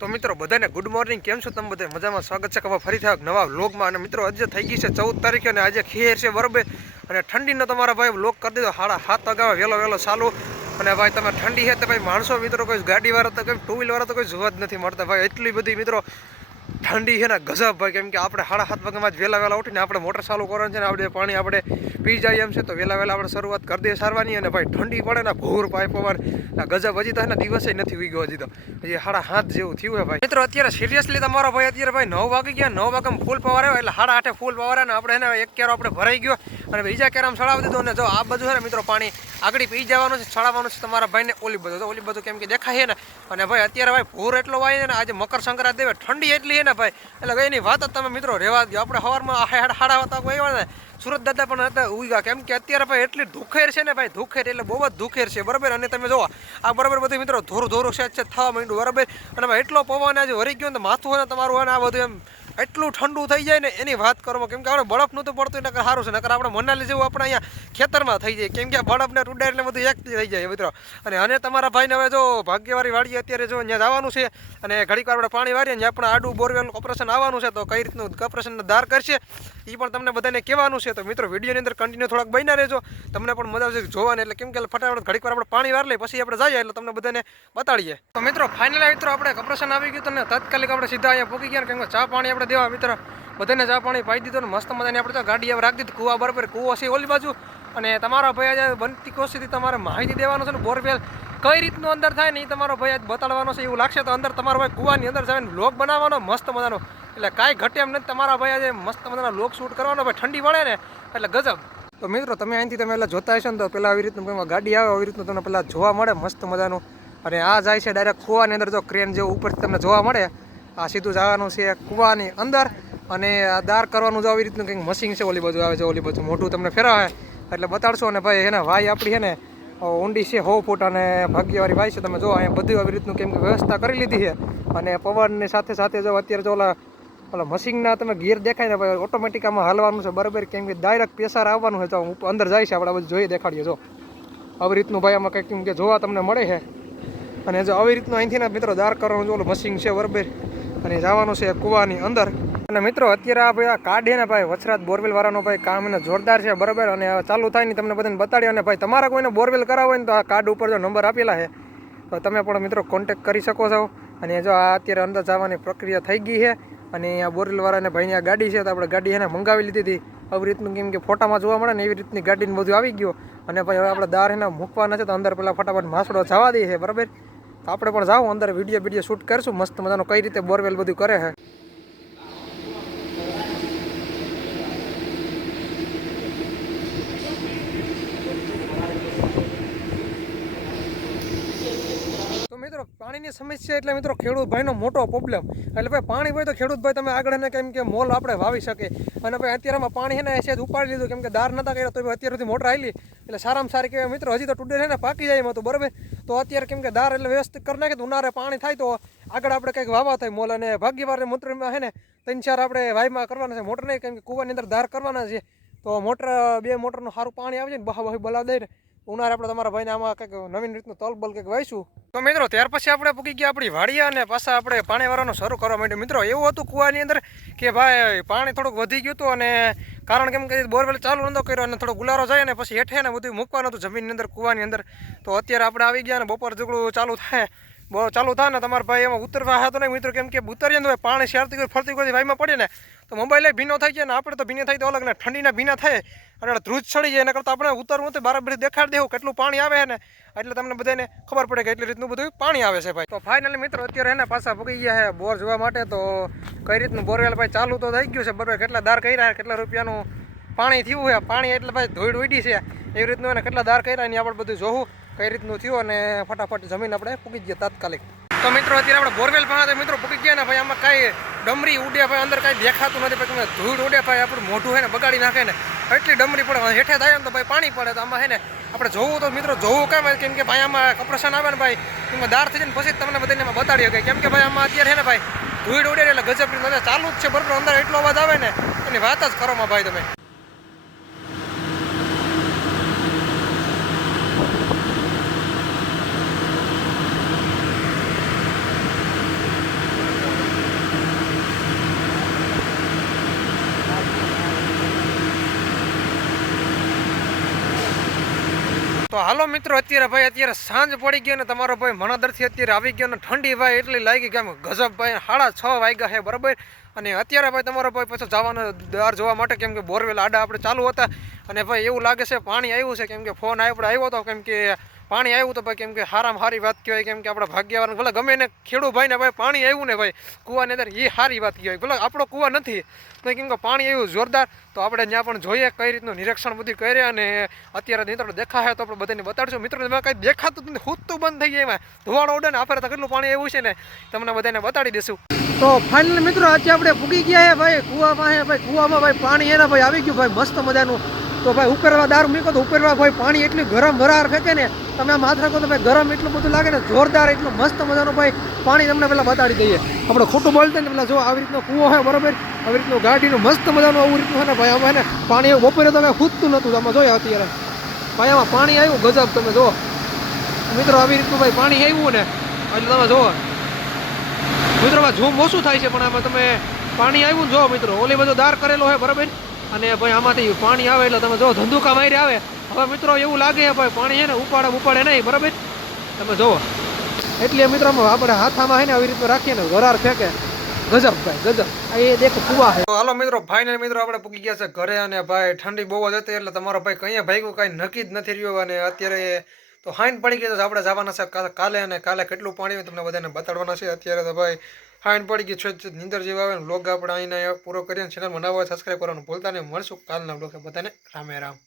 તો મિત્રો, બધાને ગુડ મોર્નિંગ કેમ છો તમે બધા? મજામાં? સ્વાગત છે કે ફરી થયા નવા વ્લોગમાં અને મિત્રો, આજે થઈ ગઈ છે ચૌદ તારીખે અને આજે ખેર છે બરોબર? અને ઠંડીનો તમારા ભાઈ વ્લોગ કરી દીધો. સાડા હાથ વાગ્યા વહેલો વહેલો ચાલુ. અને ભાઈ, તમે ઠંડી છે તો ભાઈ માણસો મિત્રો કોઈ ગાડીવાળા તો કોઈ ટુ વ્હીલવાળા તો કોઈ જોવા જ નથી મળતા. ભાઈ, એટલી બધી મિત્રો ઠંડી છે ને, ગજબ ભાઈ, કેમ કે આપણે સાડા સાત વાગ્યામાં જ વહેલા વહેલા ઉઠીને આપણે મોટર ચાલુ કરવાનું છે ને, આપણે પાણી આપણે પી જાય એમ છે, તો વહેલા વહેલા આપણે શરૂઆત કરી દઈએ સારવાની અને ભાઈ ઠંડી પડે ને, ભૂર પાઇપ પવન ગજબ હજી તો એના દિવસે નથી ઉગ્યો હજી તો. હજી સાડા સાત જેવું થયું છે ભાઈ. મિત્રો, અત્યારે સિરિયસલી તમારો ભાઈ, અત્યારે ભાઈ નવ વાગી ગયા, નવ વાગે ફૂલ પાવર આવ્યો, એટલે સાડા આઠે ફૂલ પાવર ને, આપણે એને એક કેરો આપણે ભરાઈ ગયો. અને બીજા કેરામ ચડાવી દીધો અને જો આ બધું છે ને મિત્રો પાણી આગળ પી જવાનું છે ચડાવવાનું છે તમારા ભાઈને ઓલી બધું. ઓલી બધું કેમ કે દેખાય ને. અને ભાઈ અત્યારે ભાઈ ભૂર એટલો વાય ને, આજે મકર સંક્રાંતિ દેવે ઠંડી એટલી છે ને ભાઈ. એટલે એની વાત જ તમે મિત્રો રહેવા દો આપણે સવારમાં હાડા વાતા કોઈ ને સુરત દાદા પણ હતા ઉગ્યા કેમ કે અત્યારે ભાઈ એટલી ધુખેર છે ને ભાઈ, ધુખેર એટલે બહુ જ ધુખેર છે. બરાબર? અને તમે જોવો આ બરાબર બધું મિત્રો ધોરું ધોરું છે થવા માંડ્યું. બરાબર? અને ભાઈ એટલો પવન આજે વરી ગયો ને માથું હોય ને તમારું હોય ને આ બધું એમ એટલું ઠંડુ થઈ જાય ને એની વાત કરો, કેમ કે આપણે બરફ નહોતું પડતું, નકર સારું છે, નકર આપણે મનાલી જેવું આપણે અહીંયા ખેતરમાં થઈ જાય. કેમ કે બરફને ને એટલે બધું એક થઈ જાય મિત્રો. અને અને તમારા ભાઈને હવે જો ભાગ્યવાળી વાળી અત્યારે જો અહીંયા જવાનું છે, અને ઘડીકવાર આપણે પાણી વારીએ ને આપણે આડું બોરવેલનું ઓપરેશન આવવાનું છે, તો કઈ રીતનું ઓપરેશન દાર કરશે એ પણ તમને બધાને કહેવાનું છે. તો મિત્રો, વિડીયોની અંદર કન્ટિન્યુ થોડાક બન્યા રહેજો. તમને પણ મજા આવશે જોવાની, એટલે કેમ કે ફટાફટ ઘડીક આપણે પાણી વાર લઈએ, પછી આપણે જઈએ, એટલે તમને બધાને બતાડીએ. તો મિત્રો ફાઇનલ મિત્રો, આપણે ઓપરેશન આવી ગયું તો તાત્કાલિક આપણે સીધા અહીંયા પૂકી ગયા કેમ કે ચા પાણી આપણે દેવા મિત્ર. બધાને ચા પાણી પાઈ દીધો ને મસ્ત મજાની આપણે તો ગાડી હવે રાખી દીધી. કુવા બરાબર કુવો છે ઓલી બાજુ. અને તમારા ભાઈ આજે બનતી કોશિશથી તમારે માહિતી દેવાનો છે ને બોરવેલ કઈ રીતનું અંદર થાય ને એ તમારો ભાઈ આજ બતાડવાનો છે એવું લાગશે તો અંદર તમારો ભાઈ કુવાની અંદર જઈને લોક બનાવવાનો, મસ્ત મજાનો. એટલે કાંઈ ઘટે એમ નથી. તમારા ભાઈ આજે મસ્ત મજાના લોક શૂટ કરવાનો, ભાઈ ઠંડી પડે ને એટલે ગજબ. તો મિત્રો તમે અહીંથી તમે એટલે જોતા હશો ને તો પેલા આવી રીતનું ગાડી આવે આવી રીતનું તમને પેલા જોવા મળે મસ્ત મજાનું. અને આ જાય છે ડાયરેક્ટ કુવાની અંદર જો ક્રેન જેવું ઉપરથી તમને જોવા મળે. આ સીધું જવાનું છે કૂવાની અંદર અને દાર કરવાનું જો આવી રીતનું કંઈક મશીન છે, ઓલી બાજુ આવે છે, ઓલી બાજુ મોટું તમને ફેરાવે. એટલે બતાડશો અને ભાઈ એને વાય આપણી છે ને ઊંડી છે, હો ફૂટ અને ભાગ્યવાળી વાય છે. તમે જો, અહીંયા બધું આવી રીતનું કેમ કે વ્યવસ્થા કરી લીધી છે. અને પવનની સાથે સાથે જો અત્યારે જો ઓલા ઓલા મશીનના તમે ગિયર દેખાય ને, ભાઈ ઓટોમેટિક આમાં હાલવાનું છે. બરાબર કેમ કે ડાયરેક્ટ પેસાર આવવાનું છે. તો અંદર જાય છે, આપણે બધું જોઈએ દેખાડીએ, જો. આવી રીતનું ભાઈ આમાં કંઈક કેમ કે જોવા તમને મળે છે. અને જો આવી રીતનું અહીંથી ને મિત્રો દાર કરવાનું ઓલું મશીન છે, બરાબર. અને જવાનું છે કુવાની અંદર. અને મિત્રો, અત્યારે આ ભાઈ આ કાર્ડ ને ભાઈ વછરાત બોરવેલ વાળાનો ભાઈ કામ એને જોરદાર છે, બરાબર? અને ચાલુ થાય ને તમને બધાને બતાડી અને ભાઈ, તમારા કોઈને બોરવેલ કરાવો હોય ને તો આ કાર્ડ ઉપર જો નંબર આપેલા છે, તો તમે પણ મિત્રો કોન્ટેક કરી શકો છો. અને જો આ અત્યારે અંદર જવાની પ્રક્રિયા થઈ ગઈ છે, અને આ બોરવેલ વાળાને ભાઈની આ ગાડી છે, તો આપણે ગાડી એને મંગાવી લીધી હતી. આવી રીતનું કેમ કે ફોટામાં જોવા મળે ને એવી રીતની ગાડીને બધું આવી ગયું. અને ભાઈ હવે આપણે દાર એને મૂકવાના છે, તો અંદર પહેલાં ફટાફટ માસડો જવા દઈએ છે, બરાબર? આપણે પણ જાઓ અંદર વીડિયો વીડિયો શૂટ કરશું. મસ્ત મજાનો કઈ રીતે બોરવેલ બધું કરે છે. મિત્રો, પાણીની સમસ્યા એટલે મિત્રો ખેડૂત ભાઈનો મોટો પ્રોબ્લેમ એટલે ભાઈ પાણી હોય તો ખેડૂત ભાઈ તમે આગળ એને કેમ કે મોલ આપણે વાવી શકે. અને ભાઈ અત્યારમાં પાણી છે ને સેજ ઉપાડી લીધું, કેમ કે દાર નતા કર્યા તો અત્યાર સુધી મોટર આવેલી એટલે સારામાં સારી કહેવાય મિત્રો, હજી તો ટુડે ને પાકી જાય એમાં તો બરાબર? તો અત્યારે કેમ કે દાર એટલે વ્યવસ્થિત કરી નાખે, તો ઉનાળે પાણી થાય તો આગળ આપણે કંઈક વાવા થાય મોલ અને ભાગ્યવાર મોટરમાં છે ને ત્રણ ચાર આપણે વાયમાં કરવાના છે, મોટર નહીં, કેમ કે કૂવાની અંદર દાર કરવાના છે. તો મોટર, બે મોટરનું સારું પાણી આવે જાય ને બહા બહુ બોલાવ દઈને. ઉનાળે આપણે તમારા ભાઈને આમાં કંઈક નવીન રીતનું તલબલ કંઈક વાઈશું તો મિત્રો, ત્યાર પછી આપણે પૂકી ગયા આપણી વાડિયા અને પાછા આપણે પાણી વાળવાનું શરૂ કરવા માંડ્યું. મિત્રો, એવું હતું કૂવાની અંદર કે ભાઈ, પાણી થોડુંક વધી ગયું હતું અને કારણ કેમ કે બોરવેલ ચાલુ નહોતો કર્યો અને થોડો ગુલારો જાય અને પછી હેઠે ને બધું મૂકવાનું હતું જમીનની અંદર, કૂવાની અંદર. તો અત્યારે આપણે આવી ગયા અને બપોર ઝગડું ચાલુ થાય બહુ ચાલુ થાય ને તમારા ભાઈ એમાં ઉતરવા હતો નહીં. મિત્રો કેમ કે ઉતરીએ ને પાણી શેરતી કોઈ ફરતી કોઈ ભાઈમાં પડે ને, તો મોબાઈલે ભીનો થઈ જાય ને આપણે તો ભીને થાય તો અલગ ને ઠંડીના ભીના થાય. અને ધ્રુજ ચડી જાય એના કરતાં આપણે ઉતરવું તો બરાબર દેખાડી દેવું કેટલું પાણી આવે ને. એટલે તમને બધાને ખબર પડે કે એટલી રીતનું બધું પાણી આવે છે ભાઈ. તો ફાઇનલી મિત્રો અત્યારે એને પાછા ભૂગી ગયા છે બોર જોવા માટે, તો કઈ રીતનું બોરવેલ ભાઈ ચાલુ તો થઈ ગયું છે. બરાબર, કેટલા દાર કર્યા કેટલા રૂપિયાનું પાણી થયું છે પાણી એટલે ભાઈ ધોઈડ ઉડી છે. એવી રીતનું એને કેટલા દાર કર્યા એની આપણે બધું જોવું. કઈ રીતનું થયું અને ફટાફટ જમીન આપણે પૂકી જઈએ તાત્કાલિક. તો મિત્રો, અત્યારે આપણે બોરવેલ પાણા મિત્રો પૂકી ગયા ને ભાઈ, આમાં કાંઈ ડમરી ઉડે ભાઈ, અંદર કાંઈ દેખાતું નથી પછી ધૂળ ઉડે ભાઈ, આપણું મોઢું છે ને બગાડી નાખે ને, એટલી ડમરી પડે હેઠે થાય ને તો ભાઈ પાણી પડે, તો આમાં હે ને આપણે જોવું તો મિત્રો, જોવું કેમ કેમ કે ભાઈ, આમાં કપરેશન આવે ને ભાઈ, એમાં દાર થઈ જાય પછી તમને બધાને એમાં બતાડી શકે કેમ કે ભાઈ, આમાં અત્યારે છે ને ભાઈ, ધૂળ ઉડે એટલે ગજબ ચાલુ જ છે બરોબર, અંદર એટલો અવાજ આવે ને, એની વાત જ કરોમાં ભાઈ તમે. હાલો મિત્રો, અત્યારે ભાઈ, અત્યારે સાંજ પડી ગઈ ને તમારો ભાઈ મણાદરથી અત્યારે આવી ગયો ને ઠંડી ભાઈ એટલી લાગી કે ગજબ ભાઈ, સાડા છ વાગ્યા છે, બરાબર? અને અત્યારે ભાઈ તમારો ભાઈ પછી જવાનો દર જોવા માટે કેમ કે બોરવેલ આડા આપણે ચાલુ હતા. અને ભાઈ એવું લાગે છે, પાણી આવ્યું છે, કેમ કે ફોન આપણે આવ્યો હતો કેમ કે પાણી આવ્યું તો ભાઈ કેમ કે હારામ સારી વાત કહેવાય, કેમ કે આપણા ભાગ્યવાન, ભલે ગમે ને ખેડૂત ભાઈને ભાઈ પાણી આવ્યું ને ભાઈ, કૂવાની અંદર એ સારી વાત કહેવાય. ભલે આપણો કૂવા નથી તો કેમ કે પાણી આવ્યું જોરદાર, તો આપણે ત્યાં પણ જોઈએ કઈ રીતનું નિરીક્ષણ બધું કરીએ અને અત્યારે મિત્રો દેખાય તો આપણે બધાને બતાડશું. મિત્રો, એમાં કંઈ દેખાતું તમને ખૂદતું બંધ થઈ જાય એમાં. ધોવાળો ઉડે ને આપણે તો કેટલું પાણી આવ્યું છે ને, તમને બધાને બતાડી દઈશું. તો ફાઇનલ મિત્રો આજે આપણે ભૂગી ગયા છે ભાઈ, કૂવામાં છે ભાઈ, કૂવામાં ભાઈ પાણી એના ભાઈ આવી ગયું, ભાઈ મસ્ત મજાનું. તો ભાઈ ઉપરવા દારૂ મૂકો તો ઉપરવા ભાઈ પાણી એટલું ગરમ વરાર ફેંકે ને, તમે આમ હાથ રાખો તો ભાઈ ગરમ એટલું બધું લાગે ને, જોરદાર એટલું મસ્ત મજાનું ભાઈ પાણી તમને પહેલાં બતાડી દઈએ. આપણે ખોટું બોલતા ને પેલા જો આવી રીતનો કૂવો હોય બરોબર, આવી રીતનું ગાડીનું મસ્ત મજાનું આવું રીતનું હોય ને ભાઈ, આમાં ને પાણી એવું બપોરે તો કાંઈ ખૂદતું નહોતું તમે જોયા અત્યારે. ભાઈ, આમાં પાણી આવ્યું, ગજબ તમે જુઓ. મિત્રો, આવી રીતનું ભાઈ પાણી આવ્યું ને એટલે તમે જુઓ. મિત્રો, આમાં ઝૂમ ઓછું થાય છે, પણ આમાં તમે પાણી આવ્યું ને જો મિત્રો. ઓલી બધો દાર કરેલો હોય બરાબર? અને ભાઈ આમાંથી પાણી આવે એટલે તમે જો ધંધુકા મારી આવે. હવે મિત્રો એવું લાગે ભાઈ પાણી છે ને ઉપાડે ઉપાડે નહીં, બરાબર? તમે જુઓ. એટલે મિત્રો આપણે હાથામાં હે ને આવી રીતે રાખીએ ને વરાર ફેંકે. ગજબ ભાઈ, ગજબ. એ દેખો કુવા છે. હાલો મિત્રો ફાઇનલ મિત્રો આપણે પૂકી ગયા છે ઘરે અને ભાઈ ઠંડી બહુ જ હતી એટલે તમારો ભાઈ કઈ ભાઈ કાંઈ નક્કી જ નથી રહ્યો અને અત્યારે તો હાઈન પડી ગયો તો આપણે જવાના છે કાલે અને કાલે કેટલું પાણી તમને બધાને બતાડવાના છે. અત્યારે તો ભાઈ હાઈન પડી ગઈ છે નિંદર જેવા આવે ને બ્લોગ આપણે અહીંના પૂરો કરીને ચેનલ બનાવવા સબસ્ક્રાઈબ કરવાનું ભૂલતા નહીં. મળશું કાલના બ્લોગ બધાને રામે રામ.